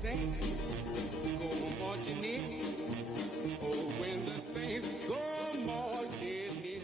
Saints go marching in, oh, when the Saints go marching in.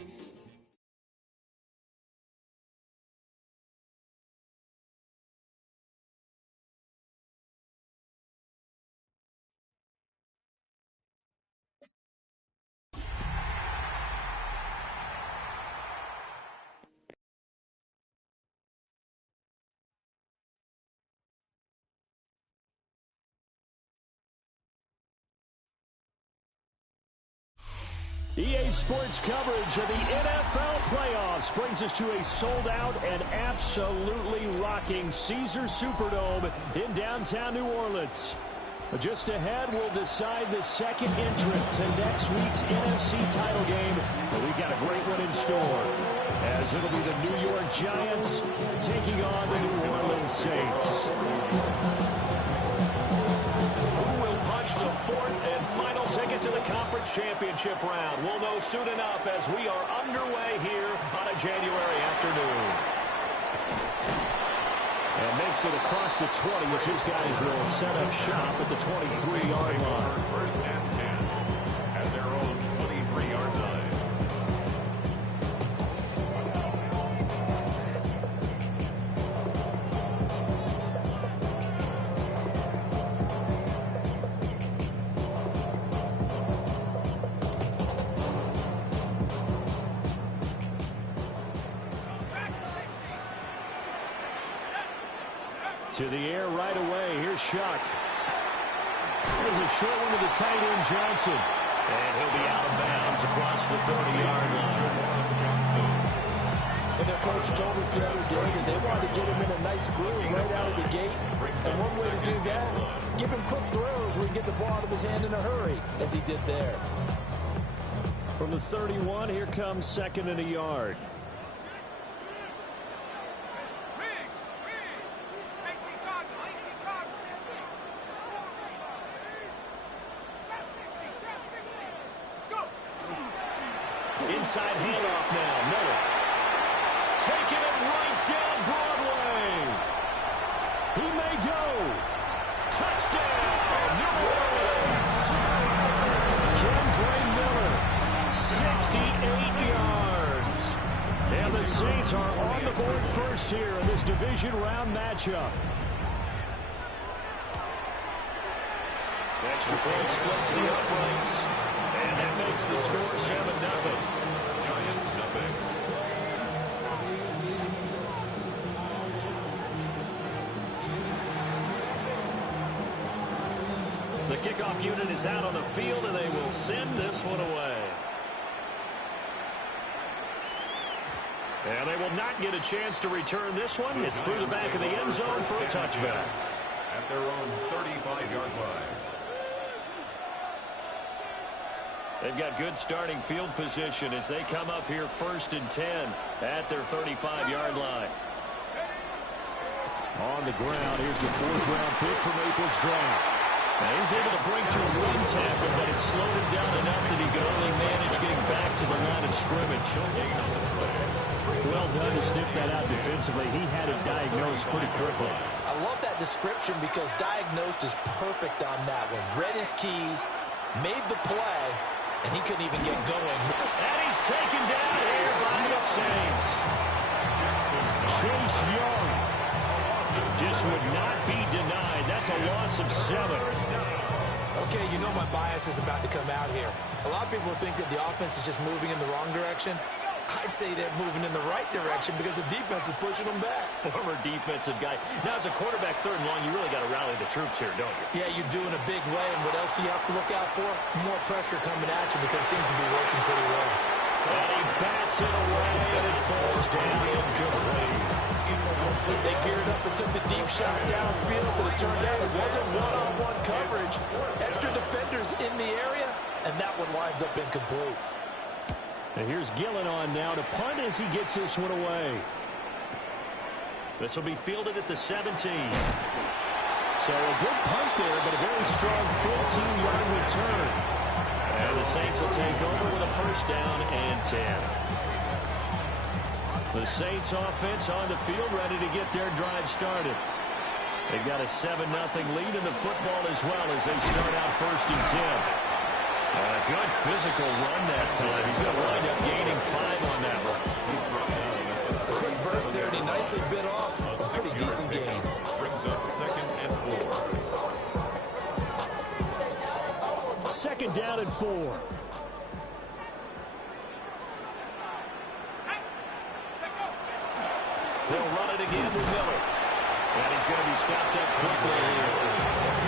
EA Sports coverage of the NFL playoffs brings us to a sold-out and absolutely rocking Caesars Superdome in downtown New Orleans. Just ahead, we'll decide the second entrant to next week's NFC title game. And we've got a great one in store, as it'll be the New York Giants taking on the New Orleans Saints. Who will punch the fourth and final ticket to the conference championship round? We'll know soon enough as we are underway here on a January afternoon. And makes it across the 20 as his guys will set up shop at the 23-yard line. First and 10 at their own 23-yard line. To the air right away. Here's Shuck. There's a short one to the tight end, Johnson. And he'll be out of bounds across the 30-yard line. And their coach told us the other day that they wanted to get him in a nice groove right out of the gate. And one way to do that, give him quick throws where he can get the ball out of his hand in a hurry, as he did there. From the 31, here comes second and a yard. Inside handoff now. Miller. Taking it right down Broadway. He may go. Touchdown, New Orleans. Kendra Miller. 68 yards. And the Saints are on the board first here in this division round matchup. Extra point splits the uprights. And that makes the score 7-0. Giants nothing. The kickoff unit is out on the field, and they will send this one away. And they will not get a chance to return this one. It's through the back of the end zone for a touchback. At their own 35-yard line. They've got good starting field position as they come up here first and 10 at their 35-yard line. On the ground, here's the fourth-round pick from April's draft. Now he's able to break through one tackle, but it slowed him down enough that he could only manage getting back to the line of scrimmage. Well done to sniff that out defensively. He had it diagnosed pretty quickly. I love that description because diagnosed is perfect on that one. Read his keys, made the play, and he couldn't even get going. And he's taken down here by the Saints. Chase Young just would not be denied. That's a loss of 7. Okay, you know my bias is about to come out here. A lot of people think that the offense is just moving in the wrong direction. I'd say they're moving in the right direction because the defense is pushing them back. Former defensive guy. Now, as a quarterback, third and long, you really got to rally the troops here, don't you? Yeah, you do in a big way. And what else do you have to look out for? More pressure coming at you because it seems to be working pretty well. And he bats it away, and it falls down incomplete. They geared up and took the deep shot downfield, but it turned out it wasn't one-on-one coverage. Extra defenders in the area, and that one winds up incomplete. And here's Gillen on now to punt as he gets this one away. This will be fielded at the 17. So a good punt there, but a very strong 14-yard return. And the Saints will take over with a first down and 10. The Saints offense on the field ready to get their drive started. They've got a 7-0 lead in the football as well as they start out 1st and 10. A good physical run that time. He's going to wind up gaining 5 on that one. A quick burst there, and he nicely bit off a pretty decent gain. Brings up 2nd and 4. 2nd down and 4. They'll run it again with Miller. And he's going to be stopped up quickly here.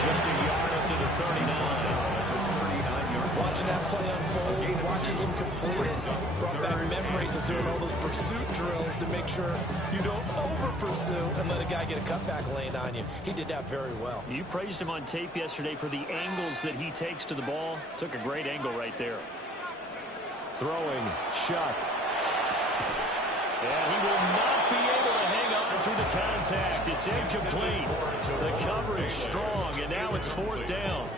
Just a yard up to the 39. Watching that play unfold, watching him complete it, brought back memories of doing all those pursuit drills to make sure you don't over-pursue and let a guy get a cutback lane on you. He did that very well. You praised him on tape yesterday for the angles that he takes to the ball. Took a great angle right there. Throwing, Shuck. And he will not be able to hang on through the contact. It's incomplete. The coverage strong, and now it's 4th down.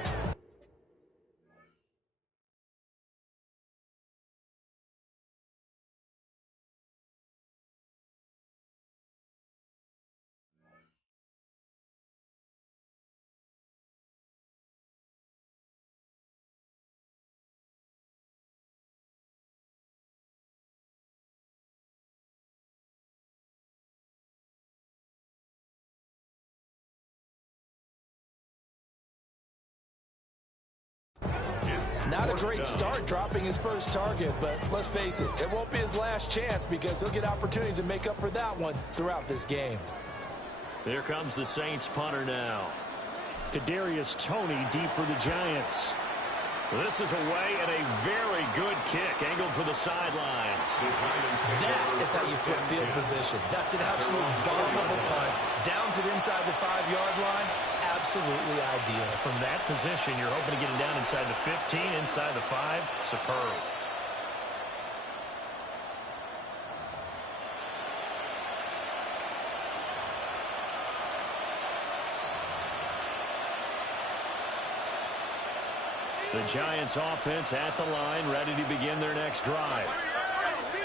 Not a great start dropping his first target, but let's face it, it won't be his last chance because he'll get opportunities to make up for that one throughout this game. Here comes the Saints punter now. Kadarius Toney deep for the Giants. This is away and a very good kick angled for the sidelines. That is how you flip field position. That's an absolute bomb of a punt. Downs it inside the 5-yard line. Absolutely ideal. From that position, you're hoping to get him down inside the 15, inside the 5. Superb. The Giants offense at the line, ready to begin their next drive.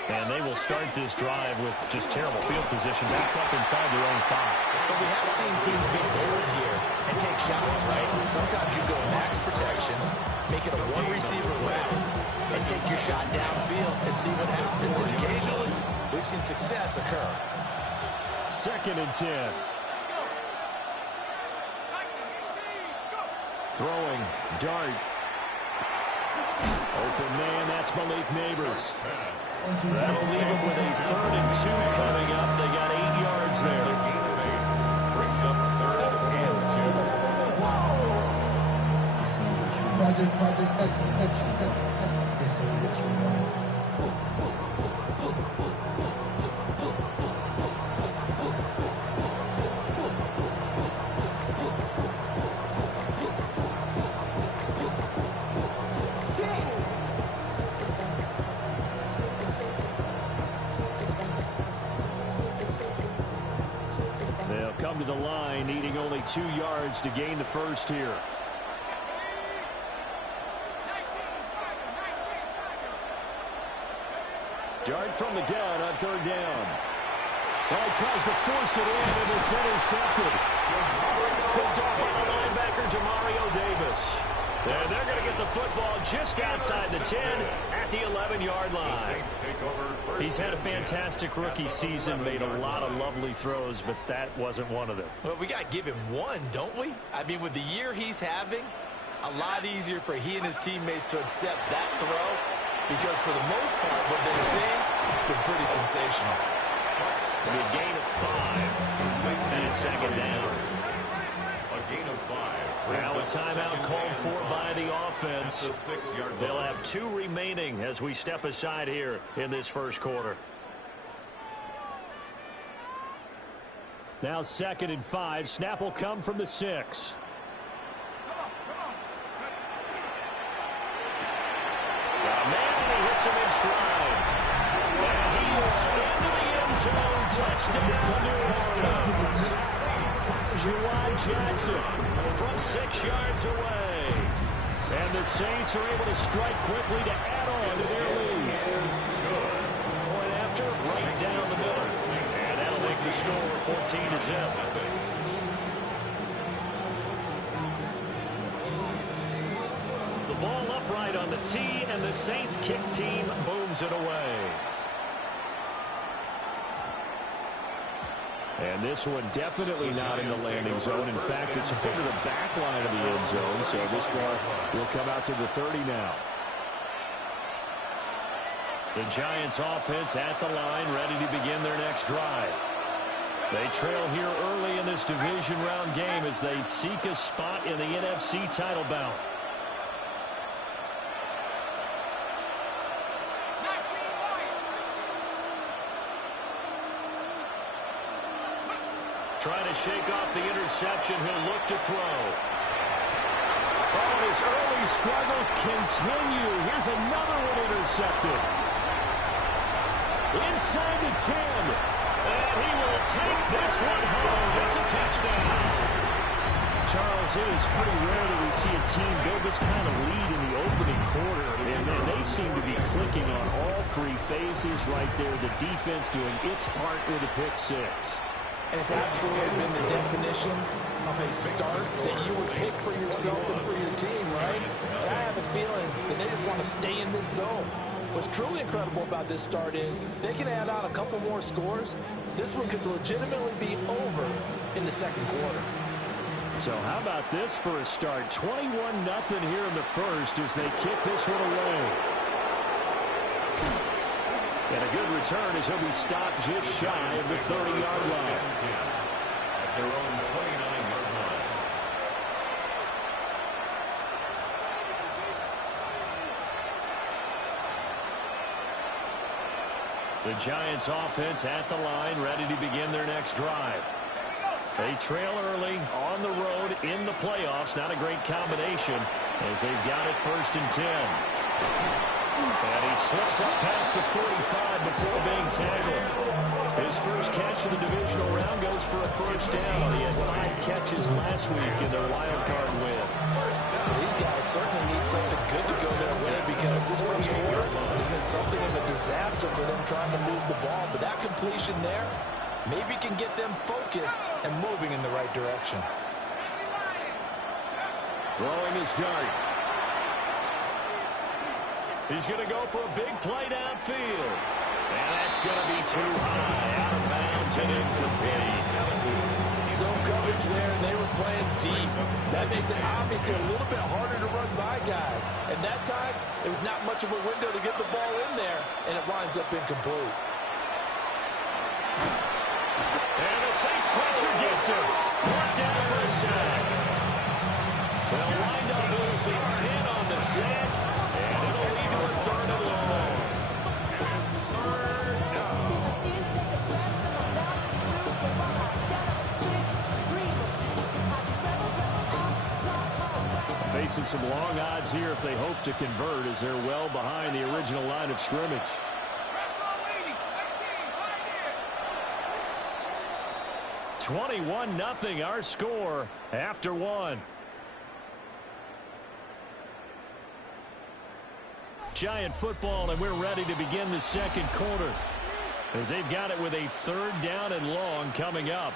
And they will start this drive with just terrible field position, backed up inside their own 5. But we have seen teams be bold here and take shots, right? Sometimes you go max protection, make it a one-receiver route, and take your shot downfield and see what happens. And occasionally, we've seen success occur. 2nd and 10. Throwing, dart. Open man, that's Malik Neighbors. That'll leave them with a 3rd and 2 coming up. They got 8 yards there. Brings up 3rd They'll come to the line, needing only 2 yards to gain the first here. Dart from the gun on 3rd down. Well, he tries to force it in, and it's intercepted. Picked off by the linebacker, Demario Davis. And they're going to get the football just outside the 10 at the 11-yard line. He's had a fantastic rookie season, made a lot of lovely throws, but that wasn't one of them. Well, we got to give him one, don't we? I mean, with the year he's having, a lot easier for he and his teammates to accept that throw because for the most part, what they're seeing, it's been pretty sensational. It'll be a gain of 5, and it's 2nd down. A gain of 5. Now a timeout called for by the offense. They'll have 2 remaining as we step aside here in this first quarter. Now 2nd and 5. Snap will come from the 6. Man, he hits him in stride. And he is into the end zone. Touchdown, New Orleans. Juwan Johnson from 6 yards away. And the Saints are able to strike quickly to add on to their lead. Point after, right down the middle. And that'll make the score 14-0. right on the tee, and the Saints kick team booms it away. And this one definitely not in the landing zone. In fact, it's over the back line of the end zone, so this ball will come out to the 30 now. The Giants offense at the line, ready to begin their next drive. They trail here early in this division round game as they seek a spot in the NFC title bout. Trying to shake off the interception. He'll look to throw. Oh, his early struggles continue. Here's another one intercepted. Inside the 10. And he will take this one home. It's a touchdown. Charles, it is pretty rare that we see a team build this kind of lead in the opening quarter. And then they seem to be clicking on all three phases right there. The defense doing its part with a pick six. And it's absolutely been the definition of a start that you would pick for yourself and for your team, right? And I have a feeling that they just want to stay in this zone. What's truly incredible about this start is they can add on a couple more scores. This one could legitimately be over in the second quarter. So how about this for a start? 21-0 here in the first as they kick this one away. And a good return as he'll be stopped just shy of the 30-yard line. At their own 29-yard line. The Giants offense at the line, ready to begin their next drive. They trail early on the road in the playoffs. Not a great combination as they've got it 1st and 10. And he slips up past the 45 before being tackled. His first catch of the divisional round goes for a first down. He had 5 catches last week in their wild card win. These guys certainly need something good to go their way because this first quarter has been something of a disaster for them trying to move the ball. But that completion there maybe can get them focused and moving in the right direction. Throwing his dart. He's going to go for a big play downfield. And that's going to be too high. Out of bounds and incomplete. Zone coverage there, and they were playing deep. That makes it obviously a little bit harder to run by guys. And that time, it was not much of a window to get the ball in there, and it winds up incomplete. And the Saints pressure gets him. Brought down for a sack. They'll wind up losing 10 on the sack. And it'll lead to a 3rd and long. Facing some long odds here if they hope to convert as they're well behind the original line of scrimmage. $21-0 our score after one. Giant football, and we're ready to begin the second quarter as they've got it with a 3rd down and long coming up.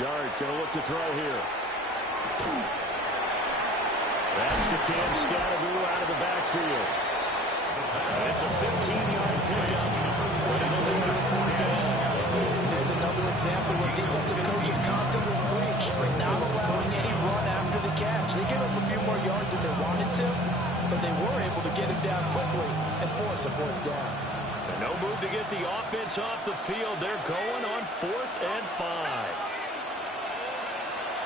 Dart going to look to throw here. That's to Cam Scatteroo out of the backfield. It's a 15-yard pickup, but it'll lead to a 4th down. There's another example where defensive coaches constantly preach, not allowing any run after the catch. They gave up a few more yards than they wanted to, but they were able to get it down quickly and force a 4th down. And no move to get the offense off the field. They're going on 4th and 5.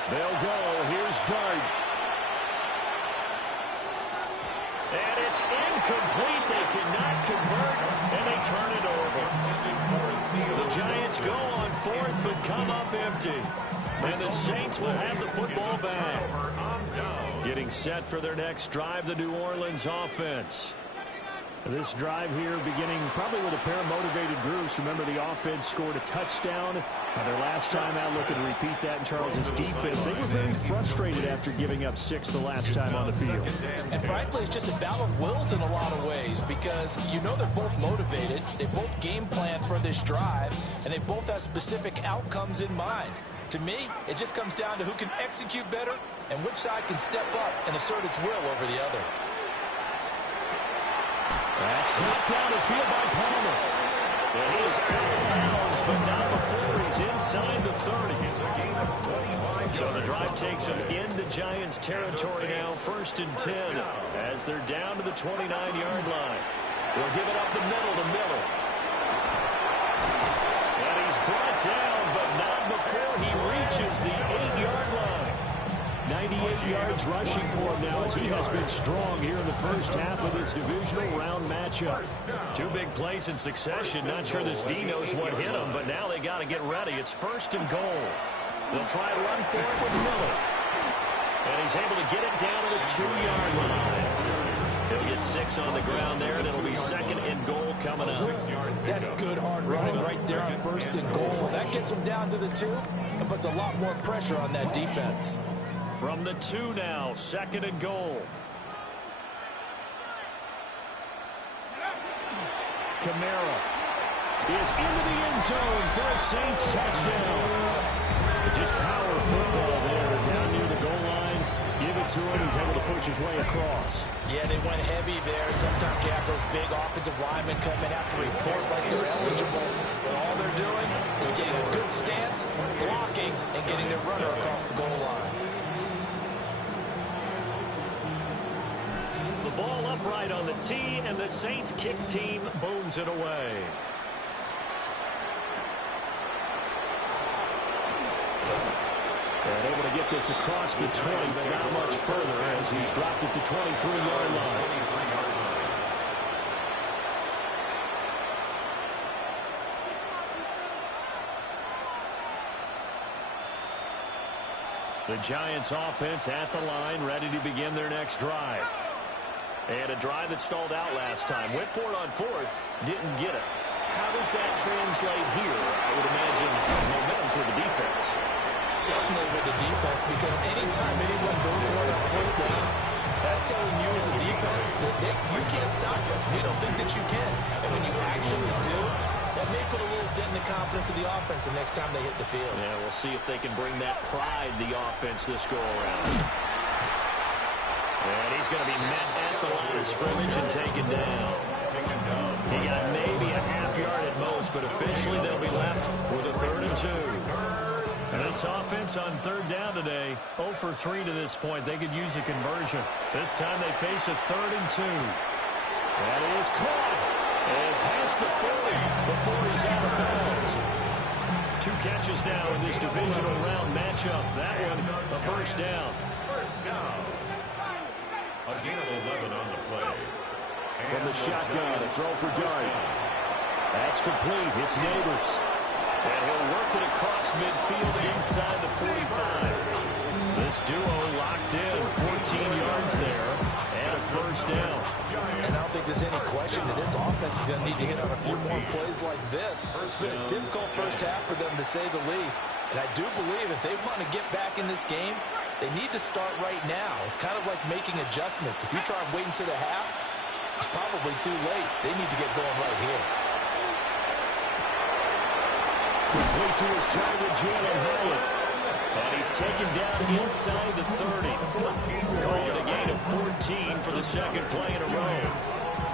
They'll go. Here's Dart. And it's incomplete. They cannot convert, and they turn it over. The Giants go on 4th, but come up empty. And the Saints will have the football back. Getting set for their next drive, the New Orleans offense. This drive here beginning probably with a pair of motivated groups. Remember, the offense scored a touchdown. Their last time out, looking to repeat that in Charles's defense. They were very frustrated after giving up 6 the last time on the field. And frankly, it's just a battle of wills in a lot of ways because you know they're both motivated. They both game plan for this drive, and they both have specific outcomes in mind. To me, it just comes down to who can execute better and which side can step up and assert its will over the other. That's caught down the field by Palmer. And he is out of bounds, but not before he's inside the 30. So the drive takes him into Giants territory now, 1st and 10, as they're down to the 29-yard line. They'll give it up the middle to Miller. And he's brought down, but not before he reaches the 8-yard line. 98 yards rushing for him now as he has been strong here in the first half of this divisional round matchup. 2 big plays in succession. Not sure this D knows what hit him, but now they got to get ready. It's 1st and goal. They'll try to run for it with Miller. And he's able to get it down to the 2-yard line. He'll get 6 on the ground there, and it'll be 2nd and goal coming up. That's good hard running right there on 1st and goal. That gets them down to the 2 and puts a lot more pressure on that defense. From the 2 now, 2nd and goal. Kamara is into the end zone for a Saints touchdown. Just power football there down near the goal line. Give it to him. He's able to push his way across. Yeah, they went heavy there. Sometimes you have those big offensive linemen come in after report like they're eligible. But all they're doing is getting a good stance, blocking, and getting their runner across the goal line. The ball upright on the tee, and the Saints kick team bones it away. And able to get this across the 20, but not much further as he's dropped it to 23-yard line. The Giants offense at the line, ready to begin their next drive. And a drive that stalled out last time. Went for it on 4th, didn't get it. How does that translate here? I would imagine momentum's with the defense. Definitely with the defense, because anytime anyone goes for it on 4th down, that's telling you as a defense that you can't stop us. We don't think that you can. And when you actually do, that may put a little dent in the confidence of the offense the next time they hit the field. Yeah, we'll see if they can bring that pride, the offense, this go-around. And he's going to be met at the line of scrimmage and taken down. He got maybe a half yard at most, but officially they'll be left with a 3rd and 2. And this offense on 3rd down today, 0 for 3 to this point. They could use a conversion. This time they face a 3rd and 2. That is caught. And past the 40 before he's out of bounds. 2 catches now in this divisional round matchup. That one, a 1st down. First down. A gain of 11 on the play. From the shotgun, a throw for Dart. That's complete. It's Neighbors. And he'll work it across midfield inside the 45. This duo locked in, 14 yards there, and a 1st down. And I don't think there's any question that this offense is going to need to hit on a few more plays like this. It's been a difficult first half for them, to say the least. And I do believe if they want to get back in this game, they need to start right now. It's kind of like making adjustments. If you try and wait until the half, it's probably too late. They need to get going right here. Complete to his target, Jalen Hyatt. And he's taken down inside the 30. Call it a gain of 14 for the 2nd play in a row.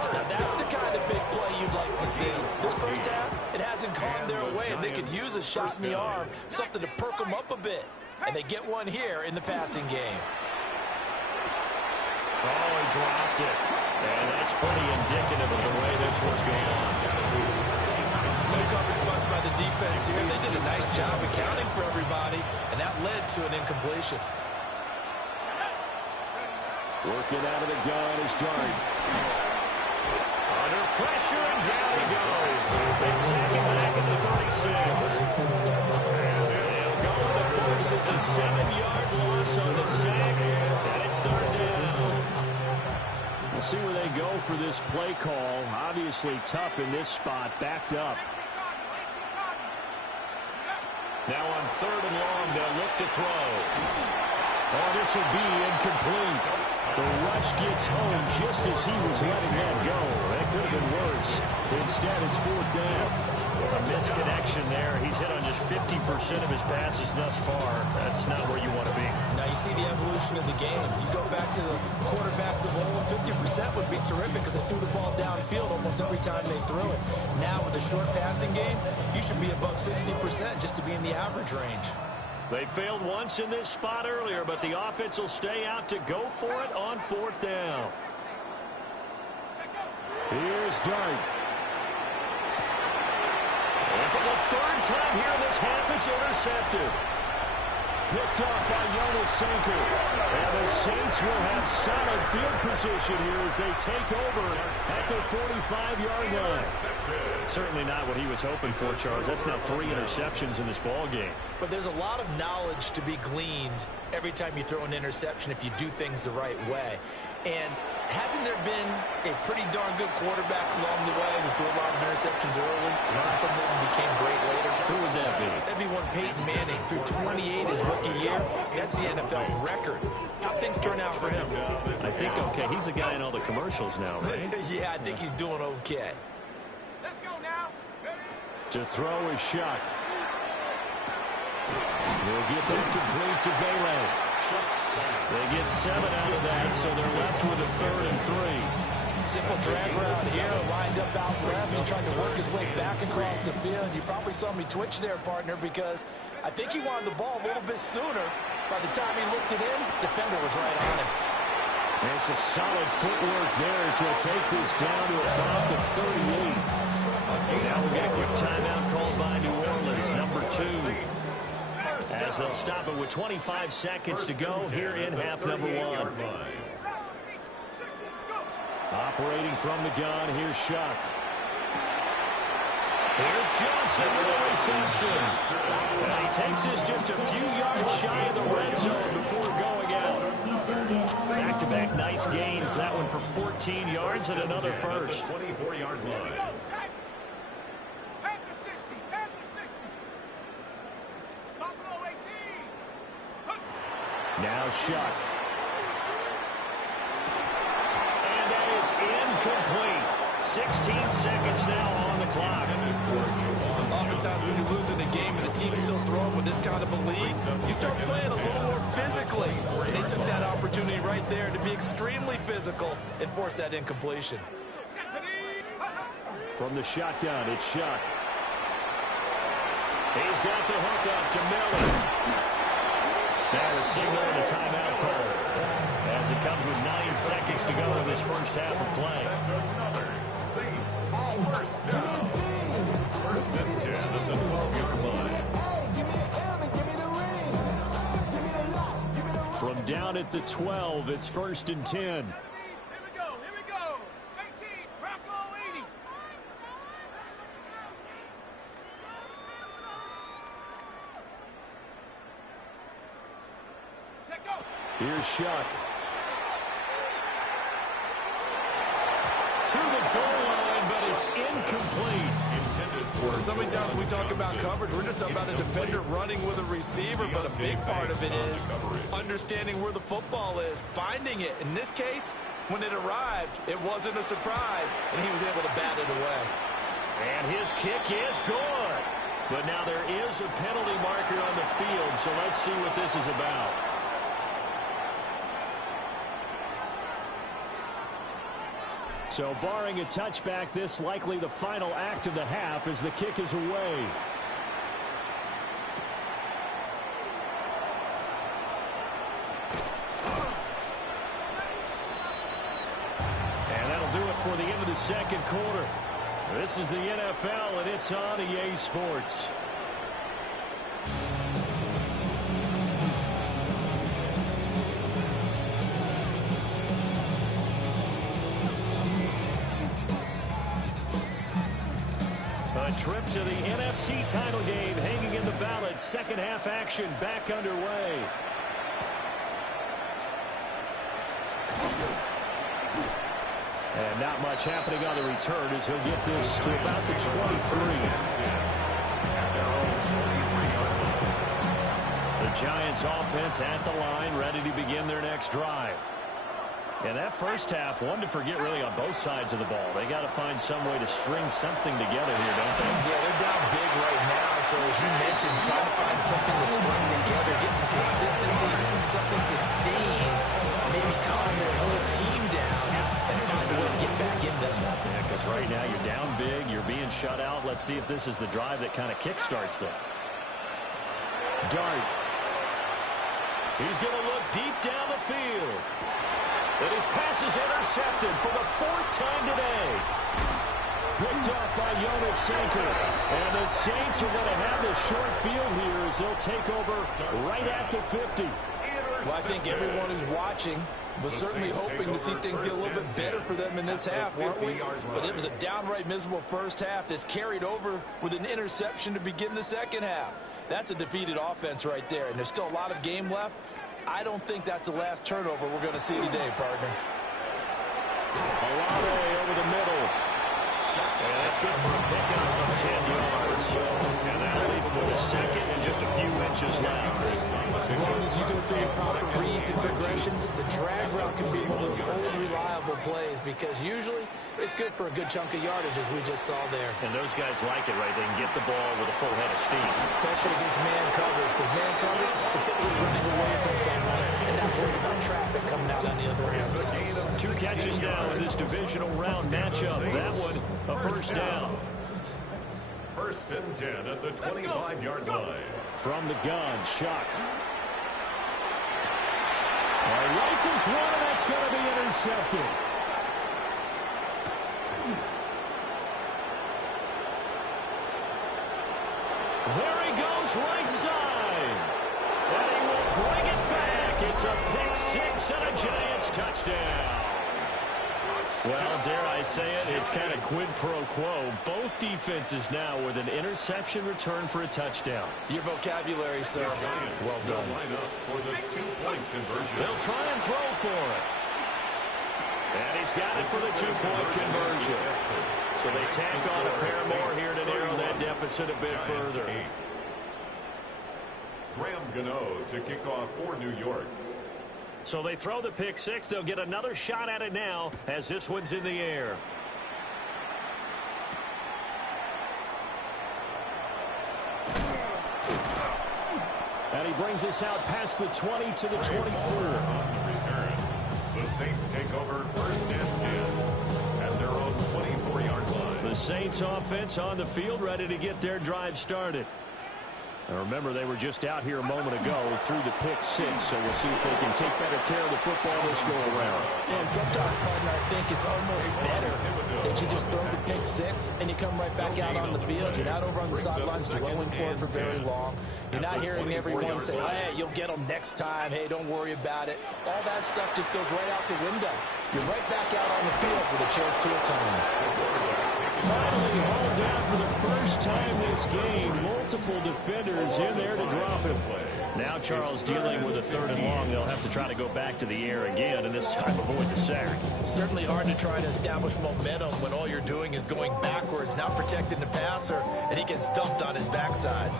Now that's the kind of big play you'd like to see. This first half, it hasn't gone their way, and they could use a shot in the arm, something to perk them up a bit. And they get one here in the passing game. Oh, he dropped it. And that's pretty indicative of the way this one's going. No coverage bust by the defense here. They did a nice job accounting for everybody, and that led to an incompletion. Working out of the gun is Dart. Under pressure, and down he goes. They sack him back at the 36. They'll go to the forces a 7-yard loss on the sack, and it's 3rd down. We'll see where they go for this play call. Obviously tough in this spot, backed up. Now on 3rd and long, they'll look to throw. Oh, this will be incomplete. The rush gets home just as he was letting that go. That could have been worse. Instead, it's 4th down. A misconnection there. He's hit on just 50% of his passes thus far. That's not where you want to be. Now you see the evolution of the game. You go back to the quarterbacks of old, 50% would be terrific because they threw the ball downfield almost every time they threw it. Now with the short passing game, you should be above 60% just to be in the average range. They failed once in this spot earlier, but the offense will stay out to go for it on 4th down. Here's Dart. And for the 3rd time here in this half, it's intercepted. Picked off by Jonas Sanker. And the Saints will have solid field position here as they take over at their 45-yard line. Certainly not what he was hoping for, Charles. That's now 3 interceptions in this ball game. But there's a lot of knowledge to be gleaned every time you throw an interception if you do things the right way. And hasn't there been a pretty darn good quarterback along the way who threw a lot of interceptions early, learned from them, and became great later? Who would that be? That'd be one Peyton Manning threw 28 his rookie year. That's the NFL record. How things turn out for him? I think, okay, he's a guy in all the commercials now, right? Yeah, I think he's doing okay. Let's go now. To throw is Shuck. We'll get that complete to Vele. They get 7 out of that, so they're left with a 3rd and 3. Simple drag route here, lined up out left and tried to work his way back across the field. You probably saw me twitch there, partner, because I think he wanted the ball a little bit sooner. By the time he looked it in, defender was right on him. And some solid footwork there as they'll take this down to about the 38. Now we'll get a quick timeout called by New Orleans, number 2. As they'll stop it with 25 seconds to go here in half number 1. Operating from the gun, here's Shuck. Here's Johnson with a reception. And he takes this just a few yards shy of the red zone before going out. Back-to-back nice gains. That one for 14 yards and another first. 24-yard line. Now Shuck. And that is incomplete. 16 seconds now on the clock. Oftentimes when you're losing a game and the team's still throwing with this kind of a lead, you start playing a little more physically. And they took that opportunity right there to be extremely physical and force that incompletion. From the shotgun, it's Shuck. He's got the hook up to Miller. Now a signal and a timeout call as it comes with 9 seconds to go in this first half of play. First down. 1st and 10 of the 12-yard line. From down at the 12, it's 1st and 10. Here we go. 18, Bronco 80. Check go. Here's Shuck. To the goal line, but it's incomplete. So many times when we talk about coverage, we're just talking about a defender running with a receiver, but a big part of it is understanding where the football is, finding it. In this case, when it arrived, it wasn't a surprise, and he was able to bat it away. And his kick is good. But now there is a penalty marker on the field, so let's see what this is about. So barring a touchback, this likely the final act of the half as the kick is away. And that'll do it for the end of the second quarter. This is the NFL, and it's on EA Sports. A trip to the NFC title game hanging in the balance. Second half action back underway. And not much happening on the return as he'll get this to about the 23. The Giants offense at the line, ready to begin their next drive. And that first half, one to forget really on both sides of the ball. They got to find some way to string something together here, don't they? Yeah, they're down big right now. So as you mentioned, trying to find something to string together, get some consistency, something sustained, maybe calm their whole team down and find a way to get back in this one. Yeah, because right now you're down big, you're being shut out. Let's see if this is the drive that kind of kickstarts them. Dart. He's going to look deep down the field. And his pass is intercepted for the 4th time today. Picked up by Jonas Sanker. And the Saints are going to have the short field here as they'll take over right at the 50. Well, I think everyone who's watching was certainly hoping to see things get a little bit better for them in this half, weren't we? But it was a downright miserable first half that's carried over with an interception to begin the second half. That's a defeated offense right there, and there's still a lot of game left. I don't think that's the last turnover we're going to see today, partner. Olave over the middle. And that's good for a pickup of 10 yards. And that'll leave him with a second and just a few inches left. As long as you go through the proper reads and progressions, the drag route can be one of those old reliable plays because usually it's good for a good chunk of yardage as we just saw there. And those guys like it, right? They can get the ball with a full head of steam. Especially against man coverage. Because man coverage, they're typically running away from someone and not worried about traffic coming out on the other end. 2 catches now in this divisional round matchup. That one, a first down. 1st and 10 at the 25-yard line. From the gun, Shuck. Rifles one, and that's going to be intercepted. There he goes, right side. And he will bring it back. It's a pick 6 and a Giants touchdown. Well, dare I say it, it's kind of quid pro quo. Both defenses now with an interception return for a touchdown. Your vocabulary, sir. Well done. Line up for the 2-point conversion. They'll try and throw for it. And he's got it for the 2-point conversion. So they tack on a pair more here to narrow that deficit a bit further. 8. Graham Gano to kick off for New York. So they throw the pick 6. They'll get another shot at it now as this one's in the air. And he brings us out past the 20 to the 24. On the return, the Saints take over 1st and 10 at their own 24-yard line. The Saints offense on the field ready to get their drive started. And remember, they were just out here a moment ago through the pick 6, so we'll see if they can take better care of the football this go around. And sometimes, partner, I think it's almost better that you just throw the pick 6 and you come right back out on the field. You're not over on the sidelines dwelling for it for very long. You're not hearing everyone say, hey, you'll get them next time. Hey, don't worry about it. All that stuff just goes right out the window. You're right back out on the field with a chance to atone. Finally hauled down for the first time this game. Multiple defenders in there to drop him. Now Charles dealing with a 3rd and long. They'll have to try to go back to the air again, and this time avoid the sack. Certainly hard to try to establish momentum when all you're doing is going backwards, not protecting the passer, and he gets dumped on his backside.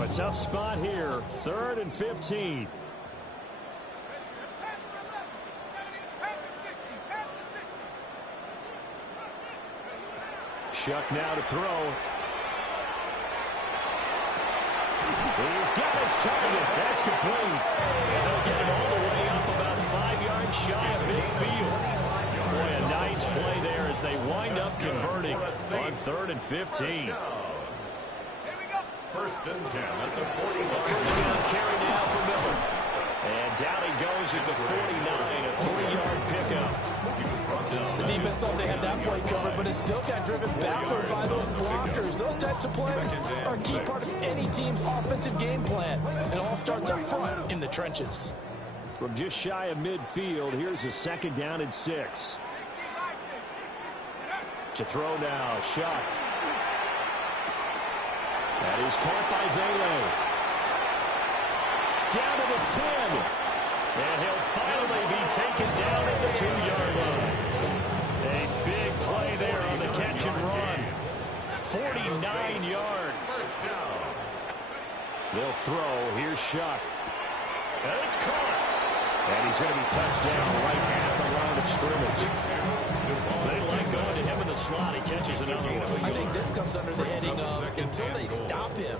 A tough spot here. 3rd and 15. Shuck now to throw. He's got his target. That's complete. And they'll get it all the way up about 5 yards shy of midfield. Boy, a nice play there as they wind up converting on 3rd and 15. 1st and 10 at the 40. First down carry now for Miller. And down he goes at the 49, a 3-yard pickup. The defense thought they had that play covered, but it still got driven backward by those blockers. Those types of plays are a key part of any team's offensive game plan. It all starts up front in the trenches. From just shy of midfield, here's a 2nd down and 6. To throw now, Shuck. That is caught by Vele. Down to the 10. And he'll finally be taken down at the 2-yard line. A big play there on the catch and run. 49 yards. They'll throw. Here's Shuck. And it's caught. And he's going to be touched down right at the line of scrimmage. They like going to him in the slot. He catches another one. I think this comes under the heading of until they stop him,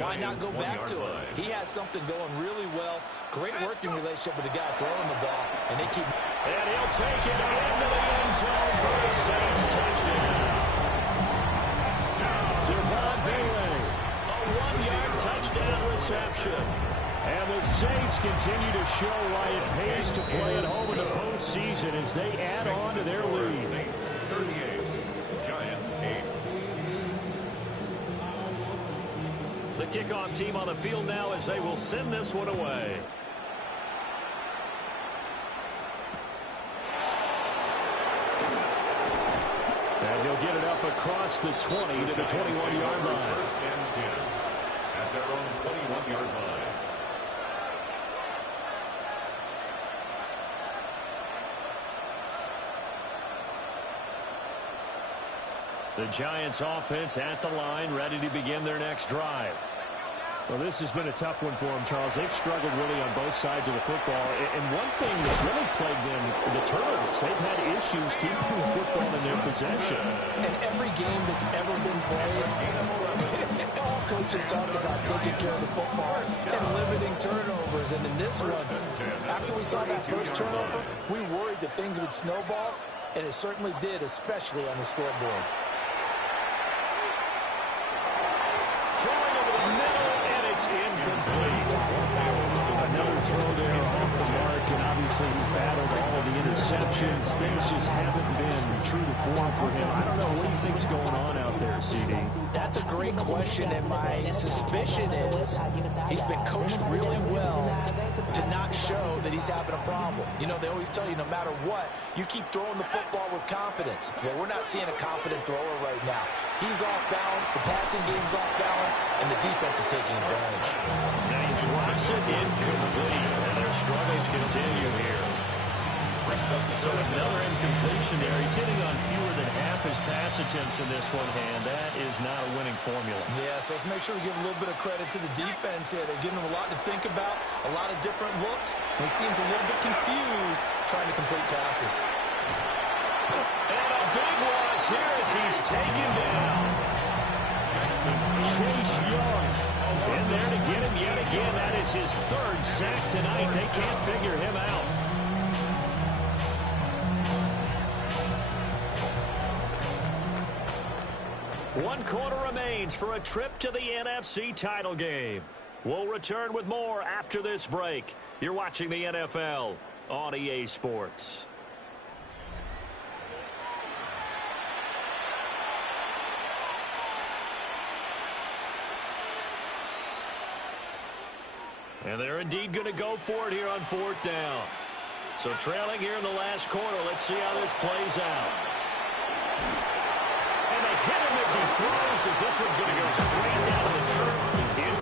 why not go back to it? He has something going really well. Great working relationship with the guy throwing the ball. And they keep... And he'll take it into the end zone for the Saints touchdown. Devon Bailey, a 1-yard touchdown reception. And the Saints continue to show why it pays to play at home in the postseason as they add on to their lead. Saints 38, Giants 8. The kickoff team on the field now as they will send this one away. And he'll get it up across the 20 to the 21-yard line. First and 10 at their own 21-yard line. The Giants offense at the line, ready to begin their next drive. Well, this has been a tough one for them, Charles. They've struggled really on both sides of the football. And one thing that's really plagued them, the turnovers. They've had issues keeping the football in their possession. And every game that's ever been played, all coaches talk about taking care of the football and limiting turnovers. And in this one, after we saw that first turnover, we worried that things would snowball, and it certainly did, especially on the scoreboard. Throwing over the middle, and it's incomplete. Another throw there off the mark, and obviously he's battled all of the interceptions. Things just haven't been true to form for him. I don't know. What do you think's going on out there, CD? That's a great question, and my suspicion is he's been coached really well to not show that he's having a problem. You know, they always tell you no matter what, you keep throwing the football with confidence. Well, we're not seeing a confident thrower right now. He's off balance, the passing game's off balance, and the defense is taking advantage. Now he drops it incomplete, and their struggles continue here. So another incompletion there. He's hitting on fewer than half his pass attempts in this one, and that is not a winning formula. Yeah, so let's make sure we give a little bit of credit to the defense here. They're giving him a lot to think about, a lot of different looks, and he seems a little bit confused trying to complete passes. And a big loss here as he's taken down. Chase Young in there to get him yet again. That is his third sack tonight. They can't figure him out. One quarter remains for a trip to the NFC title game. We'll return with more after this break. You're watching the NFL on EA Sports. And they're indeed going to go for it here on fourth down. So trailing here in the last quarter, let's see how this plays out. And they hit him as he throws, as this one's going to go straight down to the turf